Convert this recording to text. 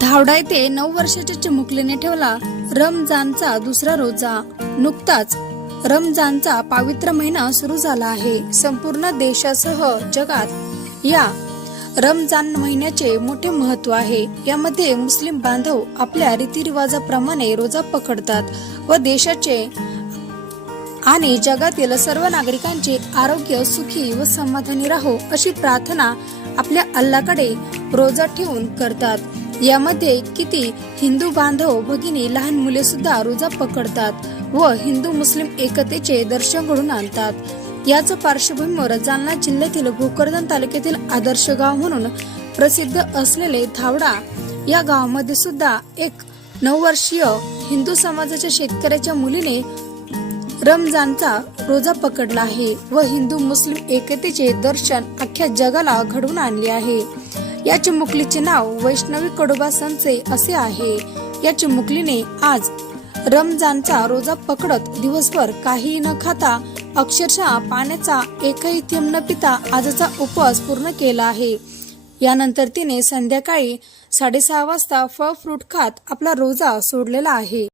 धावडा येथे नऊ वर्षाच्या चिमुकलीने ठेवला. रमजानचा दुसरा रोजा. नुकताच रमजानचा पावित्र महिना सुरू झाला आहे. संपूर्ण देशासह जगात या रमजान महिन्याचे मोठे महत्त्व आहे. यामध्ये मुस्लिम बांधव आपल्या रीतिरिवाजाप्रमाणे रोजा पकडतात व देशाचे आणि जगातील सर्व नागरिकांचे आरोग्य सुखी व समाधानी राहो अशी प्रार्थना आपल्या अल्लाकडे रोजा ठेवून करतात. यामध्ये किती हिंदू बांधव भगिनी लहान मुले सुद्धा रोजा पकडतात व हिंदू मुस्लिम एकतेचे दर्शन घडून आणतात. याच पार्श्वभूमीवर जालना जिल्ह्यातील भोकरदन तालुक्यातील आदर्श गाव म्हणून प्रसिद्ध असलेले धावडा या गावामध्ये सुद्धा एक नऊ वर्षीय हिंदू समाजाच्या शेतकऱ्याच्या मुलीने रमजानचा रोजा पकडला आहे व हिंदू मुस्लिम एकतेचे दर्शन अख्ख्या जगाला घडवून आणले आहे. या चिमुकलीचे नाव वैष्णवी कडोबा संचे असे आहे. या चिमुकलीने आज रमजानचा रोजा पकडत दिवसभर काही न खाता अक्षरशः पाण्याचा एकही थेंब न पिता आजचा उपवास पूर्ण केला आहे. यानंतर तिने संध्याकाळी साडेसहा वाजता फळ फ्रूट खात आपला रोजा सोडलेला आहे.